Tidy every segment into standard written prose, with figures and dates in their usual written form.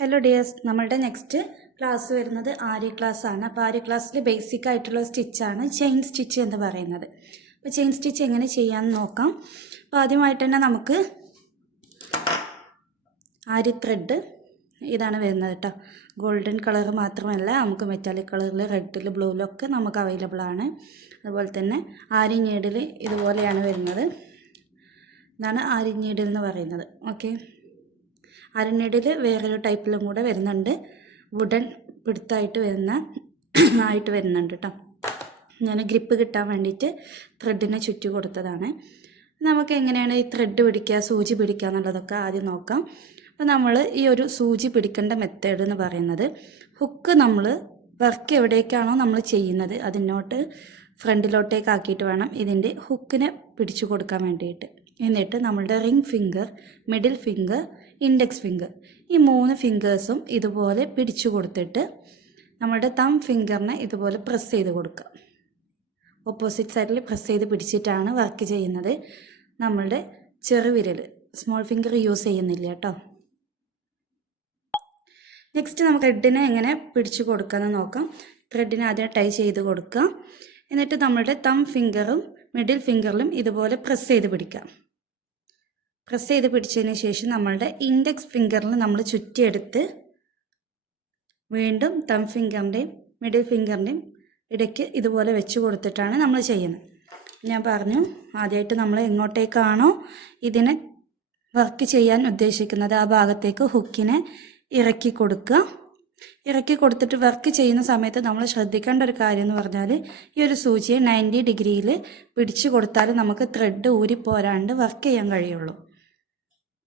Hello dears, നമ്മളുടെ next class വരുന്നത് ആരി class ആണ്. അപ്പോൾ ആരി ക്ലാസ്സിൽ ബേസിക് ആയിട്ടുള്ള സ്റ്റിച്ചാണ് ചെയിൻ സ്റ്റിച്ച് എന്ന് പറയുന്നത്. അപ്പോൾ ചെയിൻ സ്റ്റിച്ച് എങ്ങനെ ചെയ്യാമെന്ന് നോക്കാം. അപ്പോൾ ആദ്യമായിട്ട് തന്നെ നമുക്ക് ആരി ത്രെഡ് ഇതാണ് വരുന്നത് കേട്ടോ. ഗോൾഡൻ കളർ മാത്രമല്ല, നമുക്ക് മെറ്റാലിക് കളറിൽ, റെഡിൽ, ബ്ലൂവിലൊക്കെ നമുക്ക് അവൈലബിൾ ആണ്. അതുപോലെ തന്നെ ആരി നീഡിൽ ഇതുപോലെയാണ് വരുന്നത്. ഇതാണ് ആരി നീഡിൽ എന്ന് പറയുന്നത്. ഓക്കെ, ആരി നീഡിൽ വേറൊരു ടൈപ്പിലും കൂടെ വരുന്നുണ്ട്. വുഡൻ പിടുത്തായിട്ട് വരുന്നുണ്ട് കേട്ടോ. ഞാൻ ഗ്രിപ്പ് കിട്ടാൻ വേണ്ടിയിട്ട് ത്രെഡിനെ ചുറ്റി കൊടുത്തതാണ്. നമുക്ക് എങ്ങനെയാണ് ഈ ത്രെഡ് പിടിക്കുക, സൂചി പിടിക്കുക എന്നുള്ളതൊക്കെ ആദ്യം നോക്കാം. അപ്പോൾ നമ്മൾ ഈ ഒരു സൂചി പിടിക്കേണ്ട മെത്തേഡ് എന്ന് പറയുന്നത്, ഹുക്ക് നമ്മൾ വർക്ക് എവിടേക്കാണോ നമ്മൾ ചെയ്യുന്നത് അതിനോട്ട് ഫ്രണ്ടിലോട്ടേക്ക് ആക്കിയിട്ട് വേണം ഇതിൻ്റെ ഹുക്കിനെ പിടിച്ചു കൊടുക്കാൻ വേണ്ടിയിട്ട്. എന്നിട്ട് നമ്മളുടെ ring finger, middle finger, index finger, ഈ 3 ഫിംഗേഴ്സും ഇതുപോലെ പിടിച്ചു കൊടുത്തിട്ട് നമ്മളുടെ തം ഫിംഗറിനെ ഇതുപോലെ പ്രസ് ചെയ്ത് കൊടുക്കുക. ഓപ്പോസിറ്റ് സൈഡിൽ പ്രസ് ചെയ്ത് പിടിച്ചിട്ടാണ് വർക്ക് ചെയ്യുന്നത്. നമ്മളുടെ ചെറുവിരൽ, സ്മോൾ ഫിംഗർ യൂസ് ചെയ്യുന്നില്ല കേട്ടോ. നെക്സ്റ്റ് നമുക്ക് ത്രെഡിനെ എങ്ങനെ പിടിച്ചു കൊടുക്കാമെന്ന് നോക്കാം. ത്രെഡിനെ ആദ്യം ടൈ ചെയ്ത് കൊടുക്കുക. എന്നിട്ട് നമ്മളുടെ തം ഫിംഗറും മിഡിൽ ഫിംഗറിലും ഇതുപോലെ പ്രസ് ചെയ്ത് പിടിക്കാം. പ്രസ് ചെയ്ത് പിടിച്ചതിന് ശേഷം നമ്മളുടെ ഇൻഡെക്സ് ഫിംഗറിൽ നമ്മൾ ചുറ്റിയെടുത്ത് വീണ്ടും തം ഫിംഗറിൻ്റെയും മിഡിൽ ഫിംഗറിൻ്റെയും ഇടയ്ക്ക് ഇതുപോലെ വെച്ച് കൊടുത്തിട്ടാണ് നമ്മൾ ചെയ്യുന്നത്. ഞാൻ പറഞ്ഞു, ആദ്യമായിട്ട് നമ്മൾ എങ്ങോട്ടേക്കാണോ ഇതിനെ വർക്ക് ചെയ്യാൻ ഉദ്ദേശിക്കുന്നത് ആ ഭാഗത്തേക്ക് ഹുക്കിനെ ഇറക്കി കൊടുക്കുക. ഇറക്കി കൊടുത്തിട്ട് വർക്ക് ചെയ്യുന്ന സമയത്ത് നമ്മൾ ശ്രദ്ധിക്കേണ്ട ഒരു കാര്യം എന്ന് പറഞ്ഞാൽ, ഈ ഒരു സൂചിയെ 90 ഡിഗ്രിയിൽ പിടിച്ചു കൊടുത്താൽ നമുക്ക് ത്രെഡ് ഊരിപ്പോരാണ്ട് വർക്ക് ചെയ്യാൻ കഴിയുള്ളൂ.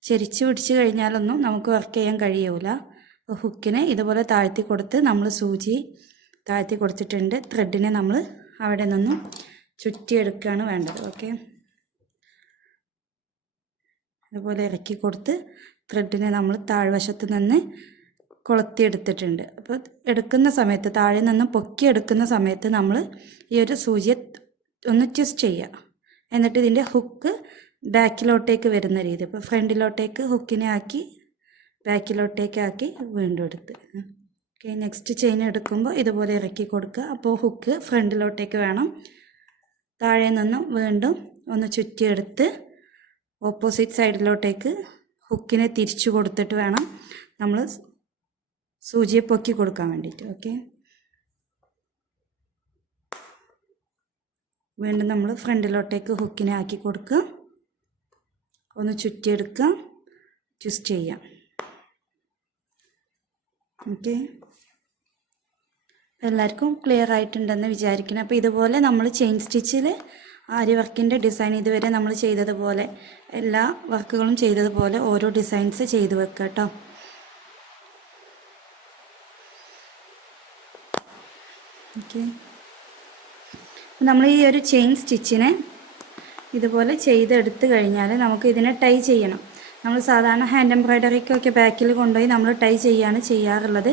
ചെരിച്ച് പിടിച്ച് കഴിഞ്ഞാലൊന്നും നമുക്ക് വർക്ക് ചെയ്യാൻ കഴിയൂല. അപ്പോൾ ഹുക്കിനെ ഇതുപോലെ താഴ്ത്തി കൊടുത്ത് നമ്മൾ സൂചി താഴ്ത്തി കൊടുത്തിട്ടുണ്ട്. ത്രെഡിനെ നമ്മൾ അവിടെ നിന്നും ചുറ്റിയെടുക്കുകയാണ് വേണ്ടത്. ഓക്കെ, ഇതുപോലെ ഇറക്കി കൊടുത്ത് ത്രെഡിനെ നമ്മൾ താഴ്വശത്ത് നിന്ന് കൊളുത്തിയെടുത്തിട്ടുണ്ട്. അപ്പോൾ എടുക്കുന്ന സമയത്ത്, താഴെ നിന്ന് പൊക്കി എടുക്കുന്ന സമയത്ത് നമ്മൾ ഈ ഒരു സൂചിയെ ഒന്ന് ട്വിസ്റ്റ് ചെയ്യുക. എന്നിട്ട് ഇതിൻ്റെ ഹുക്ക് ബാക്കിലോട്ടേക്ക് വരുന്ന രീതി, ഇപ്പോൾ ഫ്രണ്ടിലോട്ടേക്ക് ഹുക്കിനെ ആക്കി ബാക്കിലോട്ടേക്ക് ആക്കി വീണ്ടും എടുത്ത്. ഓക്കെ, നെക്സ്റ്റ് ചെയിൻ എടുക്കുമ്പോൾ ഇതുപോലെ ഇറക്കി കൊടുക്കുക. അപ്പോൾ ഹുക്ക് ഫ്രണ്ടിലോട്ടേക്ക് വേണം. താഴെ നിന്നും വീണ്ടും ഒന്ന് ചുറ്റിയെടുത്ത് ഓപ്പോസിറ്റ് സൈഡിലോട്ടേക്ക് ഹുക്കിനെ തിരിച്ചു കൊടുത്തിട്ട് വേണം നമ്മൾ സൂചിയെ പൊക്കി കൊടുക്കാൻ വേണ്ടിയിട്ട്. ഓക്കെ, വീണ്ടും നമ്മൾ ഫ്രണ്ടിലോട്ടേക്ക് ഹുക്കിനെ ആക്കി കൊടുക്കുക. ഒന്ന് ചുറ്റിയെടുക്കുക, ട്വിസ്റ്റ് ചെയ്യാം. ഓക്കെ, എല്ലാവർക്കും ക്ലിയർ ആയിട്ടുണ്ടെന്ന് വിചാരിക്കണം. അപ്പോൾ ഇതുപോലെ നമ്മൾ ചെയിൻ സ്റ്റിച്ചിൽ ആരി വർക്കിൻ്റെ ഡിസൈൻ ഇതുവരെ നമ്മൾ ചെയ്തതുപോലെ, എല്ലാ വർക്കുകളും ചെയ്തതുപോലെ ഓരോ ഡിസൈൻസ് ചെയ്ത് വെക്കുക കേട്ടോ. ഓക്കെ, നമ്മൾ ഈ ഒരു ചെയിൻ സ്റ്റിച്ചിനെ ഇതുപോലെ ചെയ്തെടുത്ത് കഴിഞ്ഞാൽ നമുക്ക് ഇതിനെ ടൈ ചെയ്യണം. നമ്മൾ സാധാരണ ഹാൻഡ് എംബ്രോയ്ഡറിക്കൊക്കെ ബാക്കിൽ കൊണ്ടുപോയി നമ്മൾ ടൈ ചെയ്യാണ് ചെയ്യാറുള്ളത്.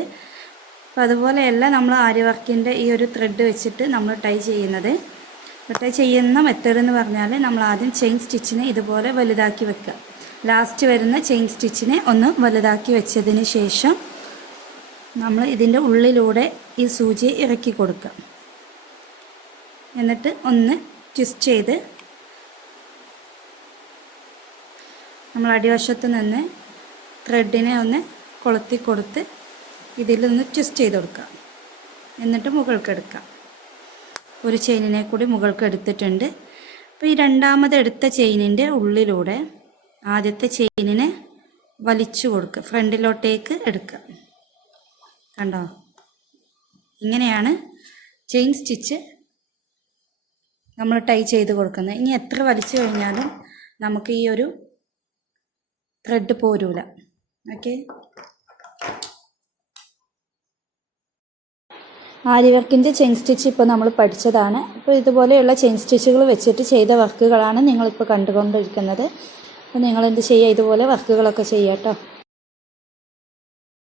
അപ്പോൾ അതുപോലെയല്ല നമ്മൾ ആരി വർക്കിൻ്റെ ഈ ഒരു ത്രെഡ് വെച്ചിട്ട് നമ്മൾ ടൈ ചെയ്യുന്നത്. ടൈ ചെയ്യുന്ന മെത്തേഡ് എന്ന് പറഞ്ഞാൽ, നമ്മൾ ആദ്യം ചെയിൻ സ്റ്റിച്ചിനെ ഇതുപോലെ വലുതാക്കി വെക്കുക. ലാസ്റ്റ് വരുന്ന ചെയിൻ സ്റ്റിച്ചിനെ ഒന്ന് വലുതാക്കി വെച്ചതിന് ശേഷം നമ്മൾ ഇതിൻ്റെ ഉള്ളിലൂടെ ഈ സൂചി ഇറക്കി കൊടുക്കുക. എന്നിട്ട് ഒന്ന് ട്വിസ്റ്റ് ചെയ്ത് നമ്മൾ അടിവശത്ത് നിന്ന് ത്രെഡിനെ ഒന്ന് കൊളുത്തി കൊടുത്ത് ഇതിലൊന്ന് ട്വിസ്റ്റ് ചെയ്ത് കൊടുക്കുക. എന്നിട്ട് മുകൾക്ക് എടുക്കാം. ഒരു ചെയിനിനെ കൂടി മുകൾക്ക് എടുത്തിട്ടുണ്ട്. അപ്പോൾ ഈ രണ്ടാമത് എടുത്ത ചെയിനിൻ്റെ ഉള്ളിലൂടെ ആദ്യത്തെ ചെയിനിനെ വലിച്ചു കൊടുക്കുക, ഫ്രണ്ടിലോട്ടേക്ക് എടുക്കുക. കണ്ടോ, ഇങ്ങനെയാണ് ചെയിൻ സ്റ്റിച്ച് നമ്മൾ ടൈ ചെയ്ത് കൊടുക്കുന്നത്. ഇനി എത്ര വലിച്ചു കഴിഞ്ഞാലും നമുക്ക് ഈ ഒരു ത്രെഡ് പോരൂല. ഓക്കെ, ആരി വർക്കിൻ്റെ ചെയിൻ സ്റ്റിച്ച് ഇപ്പോൾ നമ്മൾ പഠിച്ചതാണ്. അപ്പോൾ ഇതുപോലെയുള്ള ചെയിൻ സ്റ്റിച്ചുകൾ വെച്ചിട്ട് ചെയ്ത വർക്കുകളാണ് നിങ്ങളിപ്പോൾ കണ്ടുകൊണ്ടിരിക്കുന്നത്. അപ്പോൾ നിങ്ങളെന്ത് ചെയ്യുക, ഇതുപോലെ വർക്കുകളൊക്കെ ചെയ്യുക കേട്ടോ.